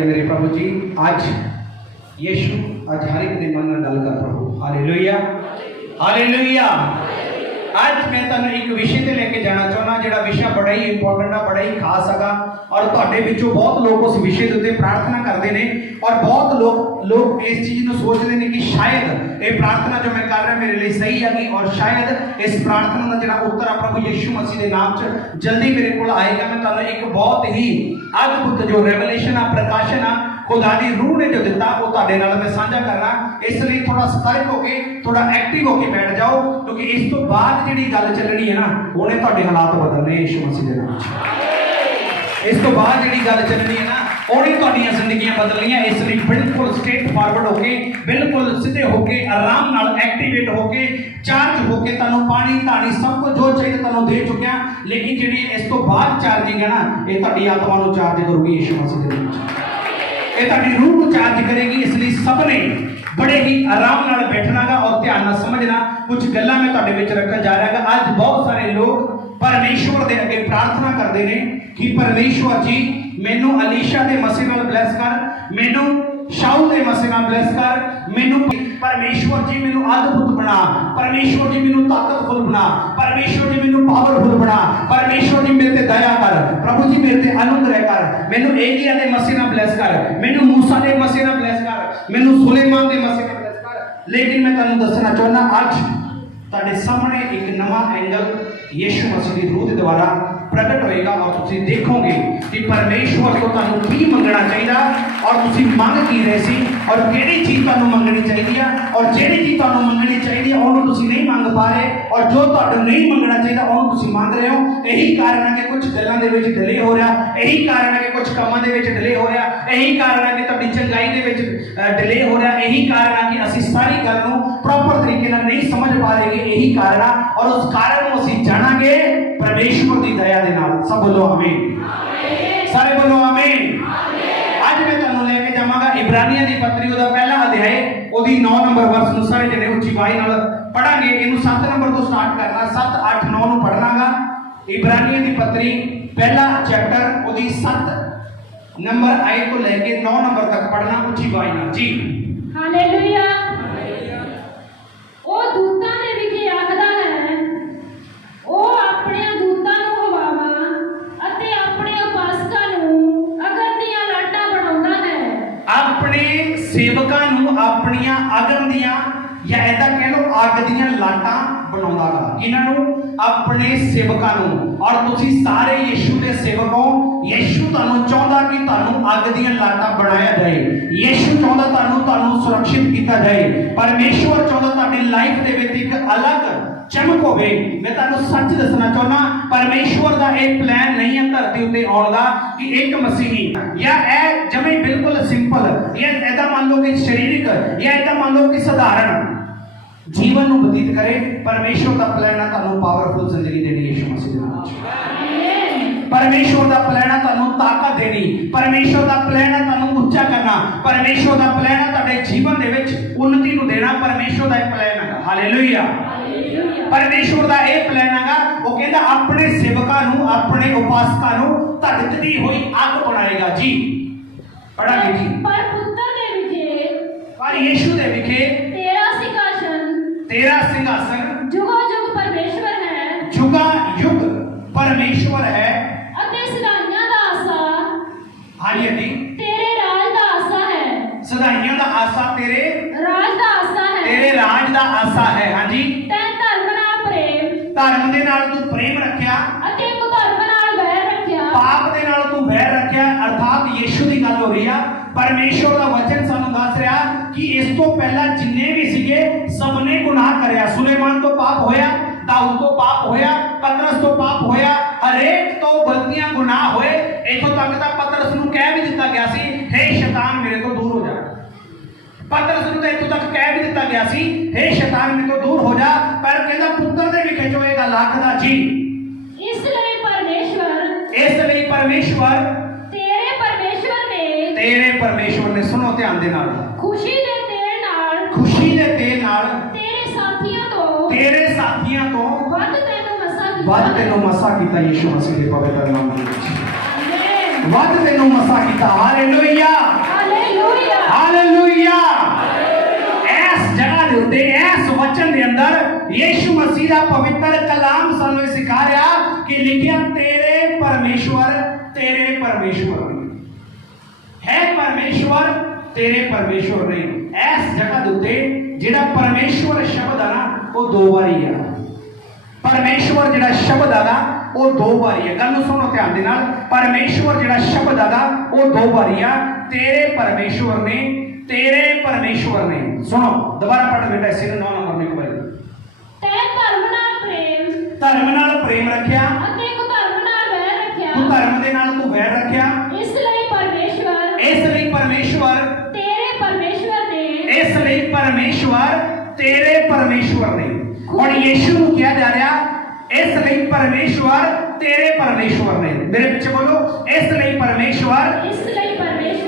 मेरे प्रभु जी आज यीशु आज हर एक ने मन में गल कर प्रभु हालेलुया हालेलुया। आज मैं तुहानू एक विषय ते लेके जाना चाहना जिहड़ा विषय बड़ा ही इंपॉर्टेंट है, बड़ा ही खास है और तुहाडे विचों बहुत लोग उस विषय के उत्ते प्रार्थना करते हैं और बहुत लोग इस चीज़ को सोचते हैं कि शायद ये प्रार्थना जो मैं कर रहा मेरे लिए सही है और शायद इस प्रार्थना का जिहड़ा उत्तर है प्रभु यीशु मसीह के नाम च जल्दी मेरे को आएगा। मैं तुहानू एक बहुत ही अद्भुत जो रेवलेशन है प्रकाशन है खुदा दी रूह ने जो दिता वो तुहाडे नाल मैं साझा करना, इसलिए थोड़ा सतर्क होके थोड़ा एक्टिव होके बैठ जाओ क्योंकि इस तो बाद जिहड़ी गल चलनी है ना उन्हें तुहाडे हालात बदलने यीशु मसीह दे नाम च। इस तो बाद जिहड़ी गल चलनी है ना उन्हें तुहाडीआं जिंदगियां बदलनियां, इसलिए बिल्कुल स्ट्रेट फॉरवर्ड होके बिल्कुल सीधे होके आराम नाल एक्टिवेट होके चार्ज होके तुहानू पानी धानी सब कुछ जो चाहिए तुहानू दे चुकिया, लेकिन जिहड़ी इस तो बाद चार्जिंग है ना ये तुहाडी आत्मा नू चार्ज करूगी यीशु मसीह दे नाम च। ये तुहाडी रूह को चार्ज करेगी, इसलिए सबने बड़े ही आराम नाल बैठना गा और ध्यान नाल समझना कुछ गल्लां मैं तुहाडे विच रखन जा रहा गा। आज बहुत सारे लोग परमेश्वर दे अगे प्रार्थना करते हैं कि परमेश्वर जी मैनू अलीशा दे मसीह नाल ब्लैस कर, मैनू शाऊल दे मसीह नाल ब्लैस कर, मैनू परमेश्वर जी मैनू अद्भुत बना, परमेश्वर जी मैनू ताकतफुल बना, परमेश्वर जी मैनू पावरफुल बना, परमेश्वर जी मेरे ते दया कर, प्रभु जी मेरे ते अनुग्रह कर, मैनू एलिया दे मसीह नाल ब्लैस कर, मैनू मूसा दे मसीह नाल ब्लैस कर, मैनू सुलेमान दे मसीह नाल ब्लैस कर। लेकिन मैं तुहानू दसना चाहना आज तुहाडे सामने एक नवा एंगल यीशु मसीह की रूह के द्वारा प्रकट होएगा और तुम देखोगे कि परमेश्वर को तुहानू की मंगना चाहिए और तुम मंग की रहे सी और केड़ी चीज़ तुहानू मंगनी चाहिए और जेड़ी चीज़ तुहानू मंगनी चाहिए उन्होंने तुम नहीं मंग पा रहे और जो तुहानू नहीं मंगना चाहिए उन्होंने तुम मंग रहे हो। यही कारण है कि कुछ गल्लां दे विच डिले हो रहा, यही कारण है कि कुछ कामां दे विच डिले हो रहा, यही कारण है कि तुहाडी चंगाई दे विच डिले हो रहा, यही कारण है कि असीं सारी गल नूं प्रॉपर तरीके नाल नहीं समझ पा रहे, यही कारण है और उस कारण नूं असीं जाणांगे परमेश्वर की दया दे नाल। सब बोलो आमीन, सारे बोलो आमीन। आज मैं तुहानू लेके जावांगा इब्रानियां दी पत्री दा पहला अध्याय ओदी 9 नंबर वर्स नूं सारे जने उच्ची आवाज़ नाल पढ़ांगे। इनू 7 नंबर तो स्टार्ट करना, 7 8 9 नूं पढ़नागा। इब्रानियां दी पत्री पहला चैप्टर ओदी 7 नंबर आयत को लेके 9 नंबर तक पढ़ना उच्ची आवाज़ नाल जी। हालेलुया। ओ दूतां दे विखे आखदा है, ओ अपने दूतां नूं हवावां अते अपने उपासकां नूं अगन दीयां लाटां बनाउंदा है। अपने सेवकां नूं अपणियां अगन दीयां या ऐदा कह लो अग दीयां लाटां बनाउंदा गा। इन्हां नूं अपने सेवकां नूं और तुसीं सारे यीशु दे सेवक हो। यीशु तुहानू चाहुंदा कि तुहानू अग दीयां लाटां बनाया जाए, यीशु चाहुंदा तुहानू सुरक्षित कीता जाए, परमेश्वर चाहुंदा तुहाडी लाइफ दे विच एक अलग चमक होवे। मैं तुहानू सच दसना चाहना परमेश्वर दा एक प्लान नहीं है धरती उत्ते आउण दा कि एक मसीही या ए जमे बिल्कुल सिंपल या ऐदा मान लो कि शारीरिक या ऐदा मान लो कि साधारण जीवन नूं बतीत करे। परमेश्वर दा प्लान है तुहानू पावरफुल जिंदगी देनी यीशु मसीह दे नाम च। परमेश्वर दा प्लान है तुहानू ताकत देनी, परमेश्वर दा प्लान है तुहानू उच्चा करना, परमेश्वर दा प्लान है तुहाडे जीवन दे विच उन्नति नूं देना। परमेश्वर दा एक प्लान है। हालेलुया। परमेश्वर दा एक प्लान है, वो कहंदा अपने सेवकां नूं अपने उपासकां नूं धड़कदी हुई अग बनाएगा जी। पढ़ांगे जी। पर पुत्र दे विखे पर यीशु दे विखे तेरा सिंहासन जुगो जुग परमेश्वर है, जुगा युग परमेश्वर है अते सदाइयां दा आसा हाँ जी तेरे राज दा आसा है, सदाइयां दा आसा तेरे राज दा आसा है, तेरे राज दा आसा है। हाँ जी तैं धर्म नाल प्रेम धर्म दे नाल तू प्रेम रखिया अते कुधर्म नाल वैर रखिया, पाप दे नाल तू वैर रखिया। अर्थात यीशु दी गल हो रही है। परमेश्वर दा वचन सानू दस रहा कि इस तो पहला जिन्ने भी सीगे सबने गुनाह करया। सुलेमान तो पाप होया, दाऊद तो पाप होया, पतरस तो पाप होया, हरेक तो गलतियां गुनाह होए। इथों तक दा पतरस नूं कह भी दिता गया सी हे शैतान मेरे तो दूर हो जा। पतरस नूं इथों तक कह भी दिता गया सी हे शैतान मेरे तो दूर हो जा। पर कहंदा पुत्र दे विखे जो ये गल आखदा जी इसलिए परमेश्वर तेरे परमेश्वर ने सुनो ध्यान दे नाल खुशी दे तेल नाल तेरे साथियां तो वध तैनू मसा कीता यीशु मसीह दे पवित्र नाम दे विच। ਵੱਧ ਤੈਨੂੰ ਮਸਾ ਕੀਤਾ। Hallelujah, hallelujah, hallelujah. ਇਸ ਜਗ੍ਹਾ ਦੇ ਉੱਤੇ ਇਸ ਵਚਨ ਦੇ ਅੰਦਰ ਯੀਸ਼ੂ ਮਸੀਹ ਦਾ ਪਵਿੱਤਰ ਕਲਾਮ ਸਾਨੂੰ ਸਿਖਾ ਰਿਹਾ ਕਿ ਲਿਖਿਆ ਤੇਰੇ ਪਰਮੇਸ਼ਵਰ है परमेश्वर तेरे परमेश्वर नहीं। इस जगह के उत्ते जिहड़ा परमेश्वर शब्द है ना वो दो बारी है। परमेश्वर जिहड़ा शब्द है ना वो दो बारी है। गल सुनो ध्यान दे नाल, परमेश्वर जिहड़ा शब्द है ना वो दो बारी है। तेरे परमेश्वर ने सुनो दोबारा पढ़ बेटा, इसे 9 नंबर में एक बारी तै धर्म नाल प्रेम रखिया अते कुधर्म नाल वैर रखिया। तू धर्म दे नाल तू वैर रखिया। इसलिए परमेश्वर तेरे परमेश्वर ने और यीशु को क्या जा रहा, इसलिए परमेश्वर तेरे परमेश्वर ने। मेरे पीछे बोलो, इसलिए परमेश्वर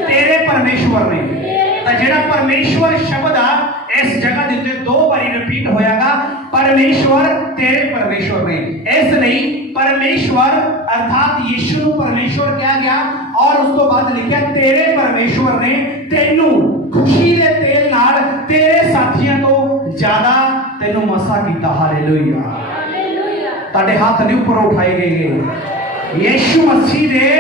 तेरे परमेश्वर ने। तो जेड़ा परमेश्वर शब्द आ इस जगह दे उत्ते दो बारी रिपीट होयागा, परमेश्वर तेरे परमेश्वर ने। इसलिए परमेश्वर अर्थात यीशु परमेश्वर कहा गया और उस तो बाद लिखा तेरे परमेश्वर ने तेनू खुशी दे तेल नाल तेरे साथियों तो ज्यादा तेनू मसा कीता। हालेलुया, ताड़े हाथ नहीं ऊपर उठाए गए। यीशु मसीह दे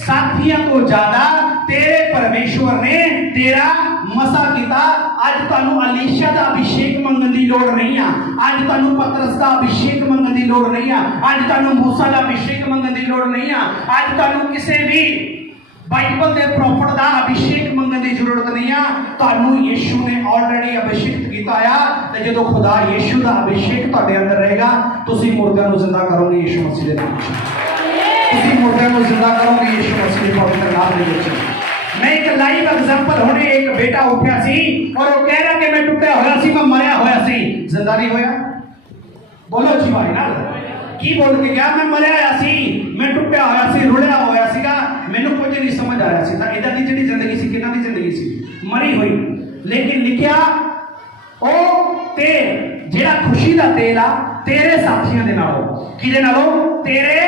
साथियों तो ज्यादा तेरे परमेश्वर ने तेरा मसा कीता। अज तुहानू अलीशा दा अभिषेक मंगन दी लोड़ नहीं आ। अज तुहानू पतरस दा अभिषेक मंगन दी लोड़ नहीं आ। अज तुहानू मूसा दा अभिषेक मंगन दी लोड़ नहीं आ। अज तुहानू किसी भी बाइबल के प्रॉफिट का अभिषेक मंगने की जरूरत नहीं है। तुहानू यीशु ने ऑलरेडी अभिषेक किया है। तो जो खुदा यीशु का अभिषेक तुहाडे अंदर रहेगा, तुसी मुर्दों को जिंदा करोगे यीशु मसीह के नाम से। तुसी मुर्दों को जिंदा करोगे यीशु मसीह के पवित्र नाम में। मैं एक लाइव एग्जांपल होने एक बेटा उठा सी और वो कह रहा कि मैं टुटा होया सी, मैं मरिया होया सी, जिंदा नहीं होया। बोलो जी भाई नाल की बोल के गया, मैं मरिया होया सी, मैं टुटा होया सी, रुड़िया होया सीगा, मैनू कुछ नहीं समझ आ रहा सी। तां इदां दी जिहड़ी जिंदगी सी, किन्हां दी जिंदगी सी, मरी हुई। लेकिन लिखिया ओ तेल जिहड़ा खुशी दा तेल आ तेरे साथियों दे नालों, किहदे नालों, तेरे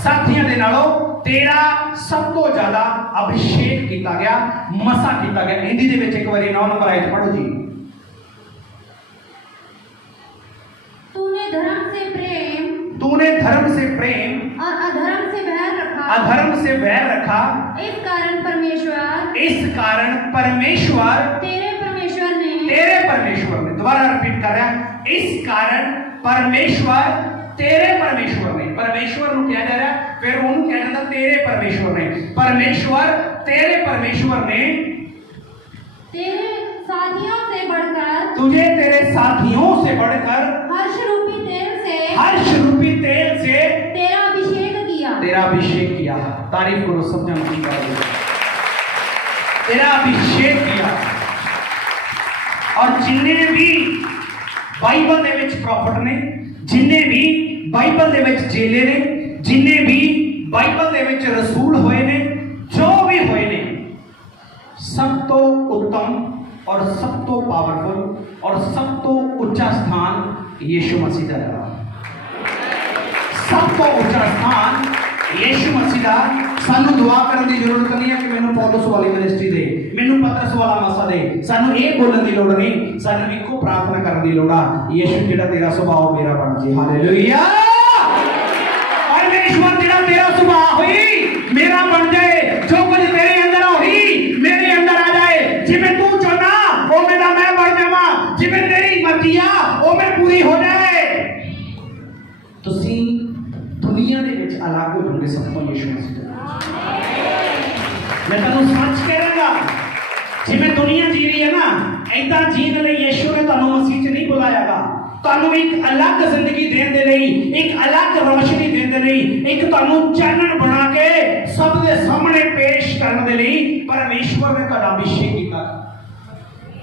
साथियों दे नालों तेरा सब तो ज्यादा अभिषेक किया गया, मसा किया गया। हिंदी दे विच एक बारी 9 नंबर आयत पढ़ो जी। तूने धर्म से प्रेम और अधर्म से वैर रखा। इस कारण परमेश्वर तेरे परमेश्वर ने दोबारा रिपीट कर रहा है, इस कारण परमेश्वर तेरे परमेश्वर ने। परमेश्वर को क्या जा रहा है, फिर उन्होंने क्या जाता तेरे परमेश्वर ने। परमेश्वर तेरे परमेश्वर ने तेरे साथियों से बढ़कर, तुझे तेरे साथियों से बढ़कर हर्ष रूपी तेल से तेरा अभिषेक किया। तारीफ करो, सब जन तेरा अभिषेक किया। और जिन्हें भी बाइबल दे विच प्रॉफिट ने, जिन्हें भी बाइबल दे विच चेले ने, जिन्हें भी बाइबल दे विच रसूल होए ने, जो भी होए ने, सब तो उत्तम और सब तो पावरफुल और सब तो उच्चा स्थान यीशु मसीह का रहा। सब तो उच्चा स्थान यीशु मसीह का। सानू दुआ करने की जरूरत नहीं है कि मैनू पौलुस वाली मिनिस्ट्री दे, मैनू पतरस वाला मसा दे। सानू ये बोलने की लोड़ नहीं, सानू इको प्रार्थना करने की लोड़ आ, यीशु जेड़ा तेरा स्वभाव मेरा बन जाए। हालेलुया। परमेश्वर जेड़ा तेरा स्वभाव हुई मेरा बन जाए, जो कुछ तेरे अंदर हुई मेरे अंदर आ जाए। जिवें तू चाहना वो मेरा मैं बन जावा, जिवें तेरी मर्जी आ वो मैं पूरी हो जाए। तुसी दुनिया दे विच अलग हो जाओगे सब तो यीशु मसीह। मैं तुहानू सच कह रहा, जिवें दुनिया जी रही है ना, ऐसा जीने लई यीशु ने तुहानू मसीह च नहीं बुलायागा। तुहानू एक अलग जिंदगी देने दे लई, एक अलग रोशनी देने दे लई, एक तुहानू चानन बना के सब दे सामने पेश करने दे लई परमेश्वर ने तुहाडा अभिषेक कीता।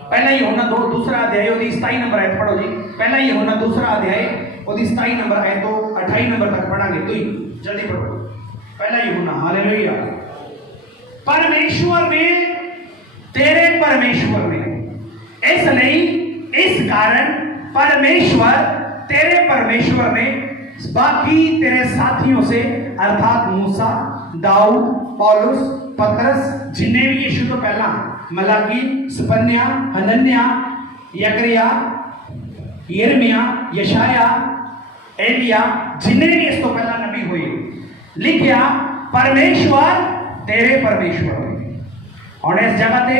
पहला यूहन्ना दूसरा अध्याय उसकी 27 नंबर आयत पढ़ो जी। पहला यूहन्ना दूसरा अध्याय उसकी 27 नंबर आयत तो 28 नंबर तक पढ़ांगे। तो जल्दी पढ़ो पहला यूहन्ना। हालेलुया। परमेश्वर ने तेरे परमेश्वर ने, इसलिए इस कारण परमेश्वर तेरे परमेश्वर ने बाकी तेरे साथियों से अर्थात मूसा, दाऊद, पौलुस, पतरस, जिन्हें भी यीशु तो पहला मलाकी, स्पन्या, हनन्या, यकरिया, यिर्मयाह, यशाया, एलिया, जिन्हें भी इस तो पहला नबी हुए, लिखिया परमेश्वर तेरे परमेश्वर ने। और इस जगह ते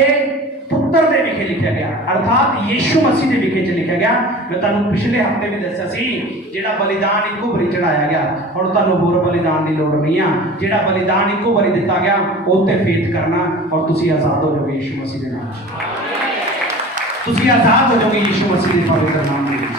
पुत्र दे विखे लिखा गया, अर्थात यीशु मसीह दे विखे च लिखा गया। मैं तुहानू पिछले हफ्ते भी दस्सिया सी, जिहड़ा बलिदान इक्को बारी चढ़ाया गया, हुण तुहानू होर बलिदान की लोड़ नहीं आ। जिहड़ा बलिदान इक्को बारी दिता गया उस ते फेथ करना और तुसीं आजाद हो जाओगे यीशु मसीह दे नाम। तुसीं आजाद हो जाओगे यीशु मसीह दे पवित्र नाम दे विच।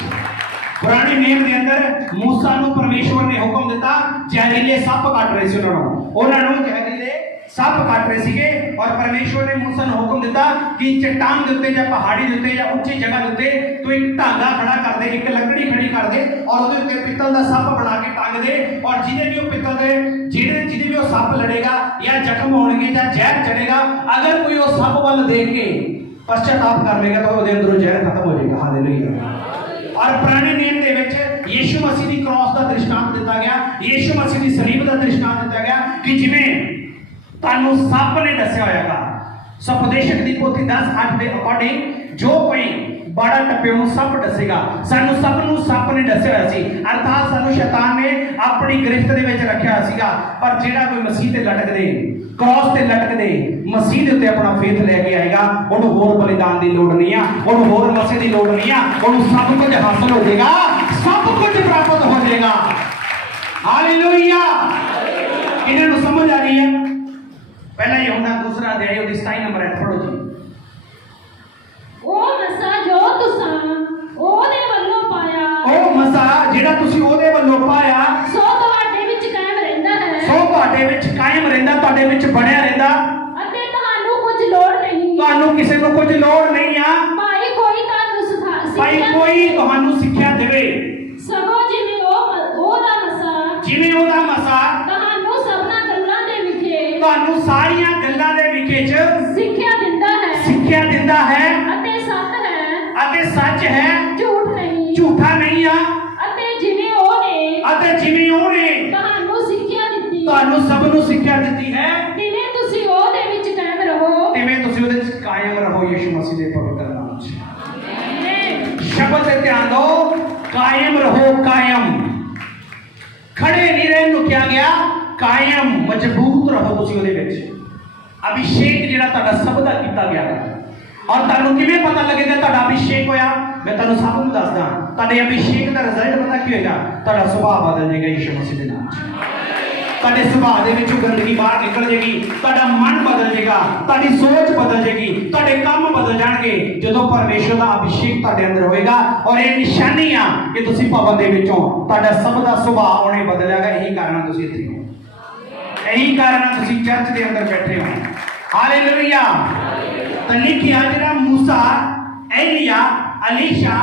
पुराने नियम के अंदर मूसा नूं परमेश्वर ने हुक्म दिता, जहरीले सप कट रहे सी उन्होंने जहरीले सप कट रहे सीगे, और परमेश्वर ने मूसा नूं हुक्म दिता कि चट्टान के उत्ते या पहाड़ी के उत्ते या उच्ची जगह के उत्ते तू एक धागा खड़ा कर दे, एक लकड़ी खड़ी कर दे और उसके उत्ते पित्तल का सप बना के टांग दे, और जिन्हें भी वो पित्तल दे जिन्हें भी वो सप लड़ेगा या जख्म होणगे या जहर चढ़ेगा, अगर कोई वो सप वाल देख के पश्चाताप कर लेगा तो उसके अंदरों जहर खत्म हो जाएगा। हालेलुया। और पुराने नियम के विच यीशु मसीह की क्रॉस का दृष्टांत दिता गया, यीशु मसीह की सलीब का दृष्टांत दिता गया कि जिवें तानू सप ने दस्या होएगा। सुपदेशक दी पोथी 10:8 के अकॉर्डिंग जो कोई बड़ा टप्पे नूं सप दसेगा, सानू सब नूं सप ने दस्या होया सी, अर्थात सानू शैतान ने अपनी गिरफ्त दे विच रखिया होया सीगा। पर जेड़ा कोई मसीह ते लटक दे, क्रॉस ते लटक दे, मसीह दे उत्ते अपना फेथ लेके आएगा, उहनूं होर बलिदान की लोड़ नहीं आ, उहनूं होर मसीह की लोड़ नहीं आ, उहनूं सब कुछ हासिल हो जाएगा, सब कुछ प्राप्त हो जाएगा। हालेलुया। इन्हां नूं समझ आ रही है? पहला यूहन्ना 2 अध्याय उसदी 27 नंबर है, पढ़ो जी। ओ मसा जो तुसां ओदे वल्लों पाया, ओ मसा जेड़ा तुसी ओदे वल्लों पाया, सो तुहाडे विच कायम रहिंदा है, सो तुहाडे विच कायम रहिंदा, तुहाडे विच बनया रहिंदा, अते तुहानू कुछ लोड़ नहीं, तुहानू किसे को कुछ लोड़ नहीं आ, भाई कोई तुहानू भाई कोई तुहानू सिक्ख्या देवे, सगों जिवें ओदा मसा, जिवें ओदा मसा तुहानू सबना गल्लां दे विखे, तुहानू सारियां गल्लां दे विखे च सिक्ख्या दिंदा है, सिक्ख्या दिंदा है, अते सत है, अते सच है, झूठ नहीं, झूठा नहीं आ, अते जिवें ओने तुहानू सिक्ख्या दित्ती, तुहानू सब नू सिक्ख्या दित्ती है, तिवें तुसीं ओदे विच कायम रहो, तिवें तुसीं ओदे च कायम रहो यीशु मसीह दे पवित्र नाम च। शब्द से ध्यान दो, कायम रहो, कायम खड़े नहीं रहन नूं क्या गया, कायम मजबूत रहो तुसीं ओदे विच। अभिषेक जिहड़ा तुहाडा सब दा कीता गया और तुहानू किवें पता लगेगा तुहाडा अभिषेक होया? मैं तुहानू सब नूं दसदा, तुहाडे अभिषेक दा रिजल्ट पता की होएगा? तुहाडा सुभाव बदल जाएगा यीशु मसीह दे नाम च। तुहाडे सुभाव दे विचों गंदगी बाहर निकल जाएगी, तुहाडा मन बदल जाएगा, तुहाडी सोच बदल जाएगी, तुहाडे काम बदल जाणगे जदों परमेश्वर दा अभिषेक तुहाडे अंदर होएगा। और ये निशानी आ कि तुसीं भवन दे विचों तुहाडा सब दा सुभाव हुणे बदलेगा। यही कारण तुसीं इत्थे हो, यही कारण तुसीं चर्च दे अंदर बैठे हो। हालेलुया। तो लिखिया जिहड़ा Musa, Eliya, Alisha,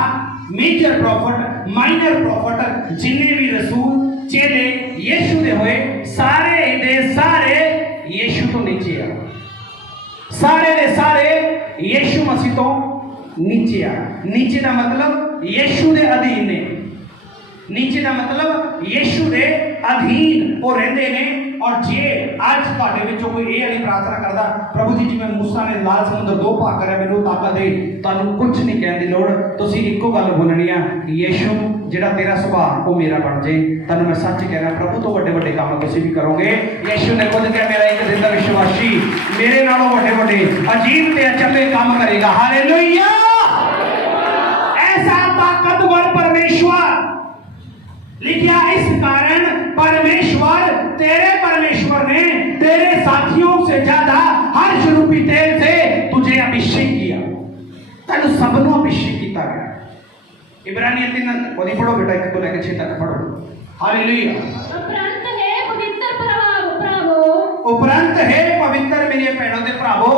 major prophet, minor prophet, जिन्हें भी रसूल चेले यीशु दे होए, सारे दे सारे यीशु तो नीचे आ, सारे दे सारे यीशु मसीह तो नीचे आ। नीचे का मतलब यीशु दे अधीन ने, नीचे का मतलब यीशु दे अधीन वो रहते हैं। और जे आज तुहाडे विचों कोई ये वाली प्रार्थना करदा, प्रभु जी जिवें मूसा ने लाल समुद्र दो भाग करे, मैनूं ताकत दे, तुहानूं कुछ नहीं कहण दी लोड़, तुसीं इक्को गल बोलणी आ, यीशु जिहड़ा तेरा सुभाव वो मेरा बन जाए। तुहानूं मैं सच कह रहा, प्रभु तो वड्डे वड्डे काम तुसीं भी करोगे। यीशु ने खुद कहा, मेरा एक दिन दा विश्वासी मेरे नालों वड्डे वड्डे अजीब ते अचंभे काम करेगा। हालेलुया। ऐसा ताकतवर परमेश्वर लिखिया, इस कारण परमेश्वर ने तेरे साथियों से ज्यादा हर शुरूपी तेल से तुझे अभिषेक किया, तेन सबनों अभिषेक किया गया। इब्रानियों 3 ओदी पढ़ो बेटा, 1 तो लेकर 6 तक पढ़ो। हालेलुया। उपरंत है पवित्र भरावो, उपरंत है पवित्र मेरे भैणों दे भरावो,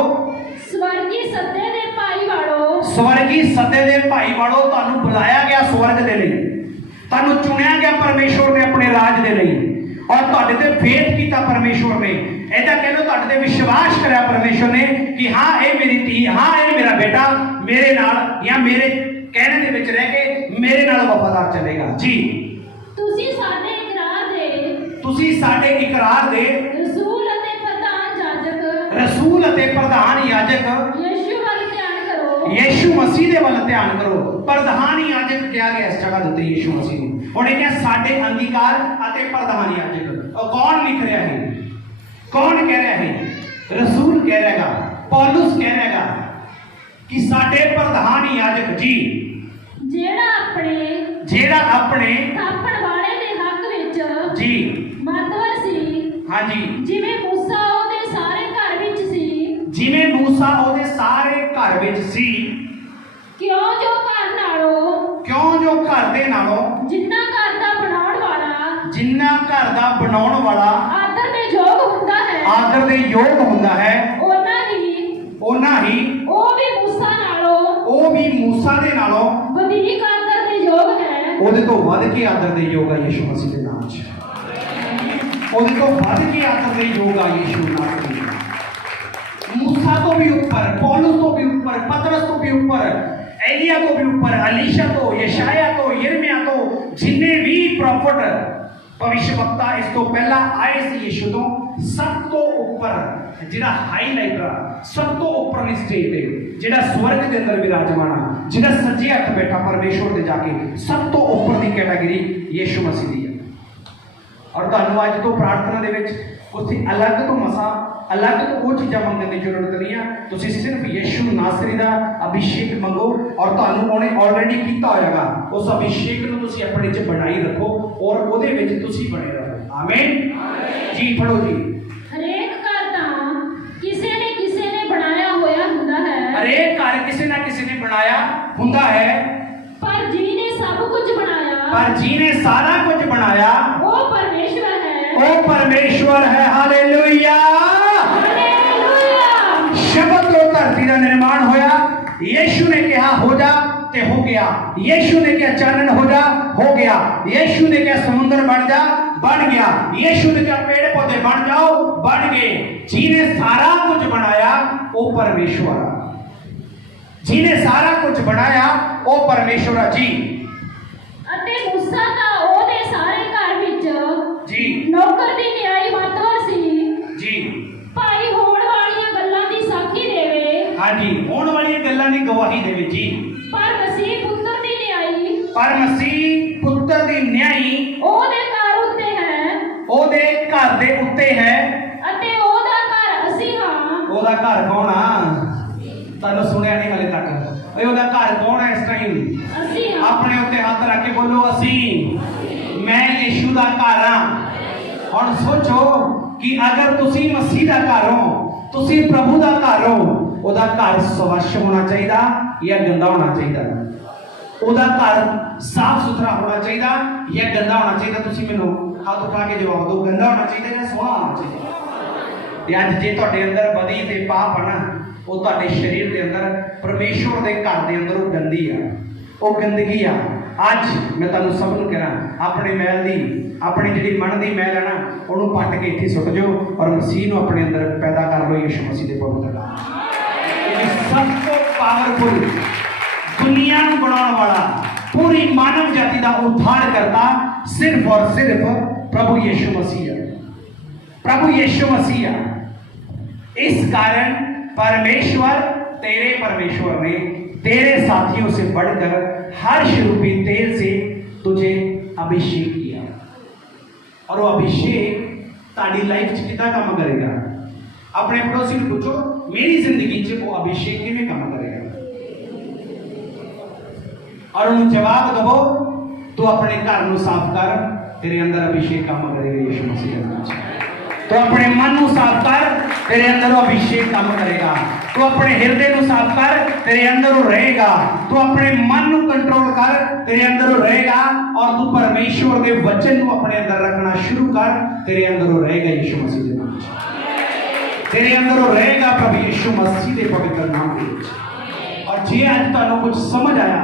स्वर्गी सत्ते दे भाई वालो, स्वर्गी सत्ते दे भाई वालो, तुहानूं बुलाया गया स्वर्ग दे लई, तुहानूं चुनिया गया परमेश्वर ने अपने राज दे लई, और तुहाडे ते फेथ कीता परमेश्वर ने। ऐसा कह लो, तुहाडे ते विश्वास करया परमेश्वर ने कि हाँ ये मेरी धी, हाँ ये मेरा बेटा मेरे नाल या मेरे कहने दे विच रह के मेरे नाल वफादार चलेगा। जी, तुसी साडे ਤੁਸੀਂ ਸਾਡੇ ਇਕਰਾਰ ਦੇ ਰਸੂਲ ਅਤੇ ਪ੍ਰਧਾਨ ਜਾਜਕ ਰਸੂਲ ਅਤੇ ਪ੍ਰਧਾਨ ਯਾਜਕ ਯਿਸੂ ਵੱਲ ਧਿਆਨ ਕਰੋ। ਯਿਸੂ ਮਸੀਹ ਦੇ ਵੱਲ ਧਿਆਨ ਕਰੋ। ਪ੍ਰਧਾਨ ਯਾਜਕ ਕਿਹਾ ਗਿਆ ਇਸ ਜਗ੍ਹਾ ਦੇ ਉੱਤੇ ਯਿਸੂ ਮਸੀਹ ਨੂੰ। ਉਹਨੇ ਕਿਹਾ ਸਾਡੇ ਅੰਗੀਕਾਰ ਅਤੇ ਪ੍ਰਧਾਨ ਯਾਜਕ। ਉਹ ਕੌਣ ਲਿਖ ਰਿਹਾ ਹੈ? ਕੌਣ ਕਹਿ ਰਿਹਾ ਹੈ? ਰਸੂਲ ਕਹਿ ਰਿਹਾ ਹੈਗਾ, ਪੌਲੁਸ ਕਹਿ ਰਿਹਾ ਹੈਗਾ ਕਿ ਸਾਡੇ ਪ੍ਰਧਾਨ ਯਾਜਕ ਜੀ ਜਿਹੜਾ ਆਪਣੇ ਥਾਪਣ ਵਾਲੇ ਦੇ ਹੱਕ ਵਿੱਚ ਜੀ ਮਹੱਤਵ ਸੀ। ਹਾਂਜੀ, ਜਿਵੇਂ ਮੂਸਾ ਉਹਦੇ ਸਾਰੇ ਘਰ ਵਿੱਚ ਸੀ। ਜਿਵੇਂ ਮੂਸਾ ਉਹਦੇ ਸਾਰੇ ਘਰ ਵਿੱਚ ਸੀ। ਕਿਉਂ ਜੋ ਘਰ ਦੇ ਨਾਲੋਂ ਜਿੰਨਾ ਘਰ ਦਾ ਬਣਾਉਣ ਵਾਲਾ ਆਦਰ ਦੇ ਯੋਗ ਹੁੰਦਾ ਹੈ, ਉਹਨਾਂ ਹੀ ਉਹ ਵੀ ਮੂਸਾ ਦੇ ਨਾਲੋਂ ਵਧੇਰੇ ਆਦਰ ਦੇ ਯੋਗ ਹੈ। ਉਹਦੇ ਤੋਂ ਵੱਧ ਕੇ ਆਦਰ ਦੇ ਯੋਗ ਆ ਯਿਸੂ ਮਸੀਹ ਦੇ ਨਾਮ 'ਚ। ਉਹਦੇ ਤੋਂ ਵੱਧ ਕੇ ਆਦਰ ਦੇ ਯੋਗ ਆ ਯਿਸੂ ਨਾਮ 'ਚ। मूसा तो भी ऊपर, पौलुस तो भी ऊपर, पतरस तो भी ऊपर, एलिया तो भी ऊपर, अलीशा तो, यशाया तो, यिर्मयाह तो, जिन्ने भी प्रॉफिट भविष्यवक्ता इस तो पहला आए सी यीशु तो सब तो ऊपर जिहड़ा हाईलाइटर सब तो ऊपर स्टेज ते जिहड़ा स्वर्ग के अंदर विराजमान है, जिहड़ा सज्जे हथ बैठा परमेश्वर दे जाके सब तो ऊपर दी कैटेगरी यीशु मसीह दी है। और तुहानू अज तो प्रार्थना दे विच उत्थे अलग तो मसा अलग तो वो चीज़ां मंगने की जरूरत नहीं है। तुसीं सिर्फ यीशु नासरी दा अभिषेक मंगो और तुहानू उहने ऑलरेडी कीता होएगा। उस अभिषेक नूं तुसीं अपने च बनाई रखो और उहदे विच तुसीं बने रहो। आमीन जी। पढ़ो जी। हरेक घर तां किसी ने बनाया होया हुंदा है। हरेक घर किसी ना किसी ने बनाया हुंदा है, पर जिहने सब कुछ बनाया, पर जिहने सारा कुछ बनाया वो परमेश्वर है। वो परमेश्वर है। हालेलुया। शब्द तो धरती का निर्माण होया, यीशु ने कहा हो जा ते हो गया। यीशु ने कहा चानन हो जा, हो गया। यीशु ने कहा समुद्र बन जा, बन गया। यीशु ने कहा पेड़ पौधे बन जाओ, बन गए। जिन्हें सारा कुछ बनाया वो परमेश्वर, जिन्हें सारा कुछ बनाया वो परमेश्वर जी। ਅਤੇ मूसा ਦਾ ਉਹਦੇ ਸਾਰੇ ਘਰ ਵਿੱਚ जी ਨੌਕਰ ਦੀ ਨਿਆਈ ਮਹੱਤਵ ਸੀ जी। ਭਾਈ ਹੋਣ ਵਾਲੀਆਂ ਗੱਲਾਂ ਦੀ ਸਾਖੀ ਦੇਵੇ। हाँ जी, होने वाली गल्लां दी गवाही देवे जी। ਪਰ ਮਸੀਹ ਪੁੱਤਰ ਦੀ ਨਿਆਈ पर मसीह पुत्र दी न्याई ਉਹਦੇ ਘਰ ਉੱਤੇ ਹੈ ਉਹਦੇ ਘਰ ਦੇ ਉੱਤੇ ਹੈ। ਅਤੇ ਉਹਦਾ ਘਰ ਅਸੀਂ ਹਾਂ। ਉਹਦਾ ਘਰ ਕੌਣ ਆ? ਤੁਹਾਨੂੰ ਸੁਣਿਆ ਨਹੀਂ ਹਲੇ ਤੱਕ। ਓਏ ਉਹਦਾ ਘਰ ਕੌਣ ਹੈ ਇਸ ਟਾਈਮ? ਅਸੀਂ ਹਾਂ। ਆਪਣੇ ਉੱਤੇ ਹੱਥ ਰੱਖ ਕੇ ਬੋਲੋ ਅਸੀਂ। ਮੈਂ ਯਿਸੂ ਦਾ ਘਰ ਹਾਂ। ਹੁਣ ਸੋਚੋ ਕਿ ਅਗਰ ਤੁਸੀਂ ਮਸੀਹ ਦਾ ਘਰ ਹੋ, ਤੁਸੀਂ ਪ੍ਰਭੂ ਦਾ ਘਰ ਹੋ, ਉਹਦਾ ਘਰ ਸਵੱਛ ਹੋਣਾ ਚਾਹੀਦਾ ਜਾਂ ਗੰਦਾ ਹੋਣਾ ਚਾਹੀਦਾ? ਉਹਦਾ ਘਰ ਸਾਫ਼ ਸੁਥਰਾ ਹੋਣਾ ਚਾਹੀਦਾ ਜਾਂ ਗੰਦਾ ਹੋਣਾ ਚਾਹੀਦਾ? ਤੁਸੀਂ ਮੈਨੂੰ ਹੱਥ ਉਠਾ ਕੇ ਜਵਾਬ ਦਿਓ। ਗੰਦਾ ਹੋਣਾ ਚਾਹੀਦਾ ਜਾਂ ਸੋਹਣਾ ਹੋਣਾ ਚਾਹੀਦਾ? ਤੇ ਅੱਜ ਜੇ ਤੁਹਾਡੇ ਅੰਦਰ ਬਦੀ ਤੇ ਪਾਪ ਆ ਨਾ, ਉਹ ਤੁਹਾਡੇ ਸਰੀਰ ਦੇ ਅੰਦਰ ਪਰਮੇਸ਼ਵਰ ਦੇ ਘਰ ਦੇ ਅੰਦਰ ਉਹ ਗੰਦੀ ਆ, ਉਹ ਗੰਦਗੀ ਆ। ਅੱਜ ਮੈਂ ਤੁਹਾਨੂੰ ਸਭ ਨੂੰ ਕਹਿਣਾ, ਆਪਣੇ ਮੈਲ ਦੀ, ਆਪਣੀ ਜਿਹੜੀ ਮਨ ਦੀ ਮੈਲ ਹੈ ਨਾ, ਉਹਨੂੰ ਪੱਟ ਕੇ ਇੱਥੇ ਸੁੱਟ ਜਾਓ ਔਰ ਮਸੀਹ ਨੂੰ ਆਪਣੇ ਅੰਦਰ ਪੈਦਾ ਕਰ ਲਓ ਯਿਸੂ ਮਸੀਹ ਦੇ ਪਵਿੱਤਰ ਨਾਮ। ਇਹ ਸਭ ਤੋਂ ਪਾਵਰਫੁਲ, ਦੁਨੀਆ ਨੂੰ ਬਣਾਉਣ ਵਾਲਾ, पूरी मानव जाति का उद्धार करता सिर्फ और सिर्फ प्रभु यीशु मसीह है। प्रभु यीशु मसीह है। इस कारण परमेश्वर, तेरे परमेश्वर ने तेरे साथियों से बढ़कर हर्ष रूपी तेल से तुझे अभिषेक किया। और वो अभिषेक ताड़ी लाइफ च कितना काम करेगा? अपने पड़ोसी को पूछो, मेरी जिंदगी च वो अभिषेक किवें काम करेगा? और उन्हें जवाब दो, तू अपने घर को साफ कर, तेरे अंदर अभिषेक काम करेगा यीशु मसीह के नाम से। तो अपने मन को साफ कर, तेरे अंदर वो अभिषेक काम करेगा। तो अपने हृदय को साफ कर, तेरे अंदर वो रहेगा। तो अपने मन को कंट्रोल कर, तेरे अंदर वो रहेगा। और तू परमेश्वर के वचन को अपने अंदर रखना शुरू कर, तेरे अंदर वो रहेगा यीशु मसीह के नाम से। तेरे अंदर वो रहेगा प्रभु यीशु मसीह के पवित्र नाम में। और जे आज तुहानू कुछ समझ आया,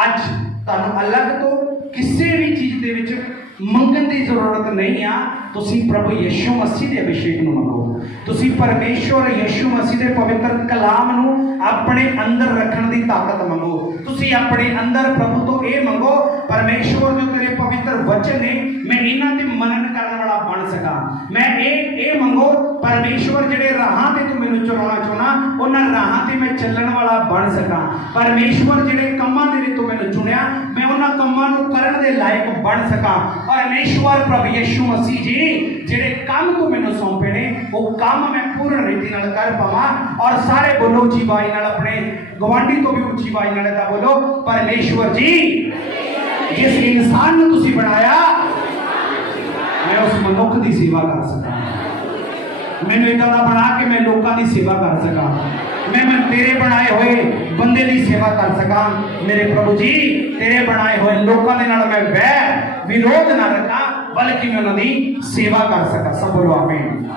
ਅੱਜ ਤੁਹਾਨੂੰ ਅਲੱਗ ਤੋਂ ਕਿਸੇ ਵੀ ਚੀਜ਼ ਦੇ ਵਿੱਚ ਮੰਗਣ ਦੀ ਜ਼ਰੂਰਤ ਨਹੀਂ ਆ। ਤੁਸੀਂ ਪ੍ਰਭੂ ਯਿਸੂ ਮਸੀਹ ਦੇ ਅਭਿਸ਼ੇਕ ਨੂੰ ਮੰਗੋ। ਤੁਸੀਂ ਪਰਮੇਸ਼ਵਰ ਯਿਸੂ ਮਸੀਹ ਦੇ ਪਵਿੱਤਰ ਕਲਾਮ ਨੂੰ ਆਪਣੇ ਅੰਦਰ ਰੱਖਣ ਦੀ ਤਾਕਤ ਮੰਗੋ। ਤੁਸੀਂ ਆਪਣੇ ਅੰਦਰ ਪ੍ਰਭੂ ਤੋਂ ਇਹ ਮੰਗੋ, ਪਰਮੇਸ਼ਵਰ ਜੋ ਤੇਰੇ ਪਵਿੱਤਰ ਵਚਨ ਨੇ, ਮੈਂ ਇਹਨਾਂ ਤੇ ਮਨਨ ਕਰਨ ਵਾਲਾ वाला बन सका। मैं ये मंगो परमेश्वर जिहड़े राहां ते तू मैनूं चलाउणा चाहुंदा उन्हां राहां ते मैं चलण वाला बन सका। परमेश्वर जिहड़े कम्मां दे लई तू मैनूं चुनिया मैं उन्हां कम्मां नूं करन दे लायक बन सका। परमेश्वर प्रभु यीशु मसीह जी जिहड़े काम तू मैनूं सौंपे ने वो काम मैं पूर्ण रीति नाल कर पावां। और सारे बोलो उच्ची आवाज़ नाल, अपने गवांढी तो भी उच्ची आवाज़ नाल दा बोलो, परमेश्वर जी जिस इंसान ने तुसी बनाया मैं उस मनुख की सेवा कर सका। मैनूं इदां दा बना के मैं लोकां दी सेवा कर सका। मैं तेरे बनाए हुए बंदे की सेवा कर सका। मेरे प्रभु जी तेरे बनाए हुए लोगों के नाल मैं वैर विरोध ना रखा बल्कि मैं उन्होंने सेवा कर सका। सब बोलो आमीन।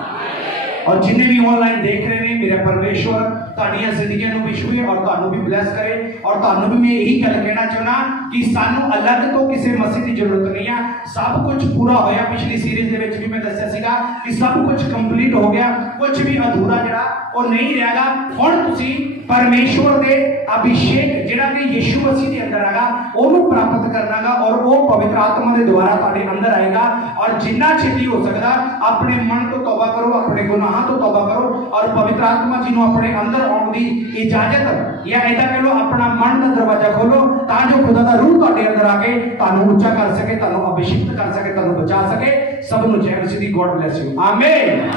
और जिन्हें भी ऑनलाइन देख रहे हैं मेरा परमेश्वर तुहाडियां जिंदगियां नूं भी छुए और तुहानूं भी ब्लैस करे। और तुहानूं भी मैं यही गल कहना चाहना कि सानूं अलग तो किसी मसीह की जरूरत नहीं है। सब कुछ पूरा होया। पिछली सीरीज दे विच भी मैं दस्सिया सीगा कि सब कुछ कंप्लीट हो गया, कुछ भी अधूरा जिहड़ा और नहीं रहेगा। हुण तुसीं परमेश्वर दे अभिषेक जिहड़ा कि यीशु मसीह दे अंदर आएगा ओनू प्राप्त करनागा और वो पवित्र आत्मा के द्वारा तुहाडे अंदर आएगा। और जिन्ना छेती हो सकदा अपने मन तो तौबा करो, अपने गुनाहां तो तौबा करो और पवित्र आत्मा जी नूं अपने अंदर आउण दी इजाजत या ऐसा कह लो अपना मन का दरवाजा खोलो ताकि जो खुदा दा रूह तुहाडे अंदर आके तुहानूं ऊंचा कर सके, तुहानूं अभिषिक्त कर सके, तुहानूं बचा सके। सब नूं जय मसीह दी। God bless you. आमीन।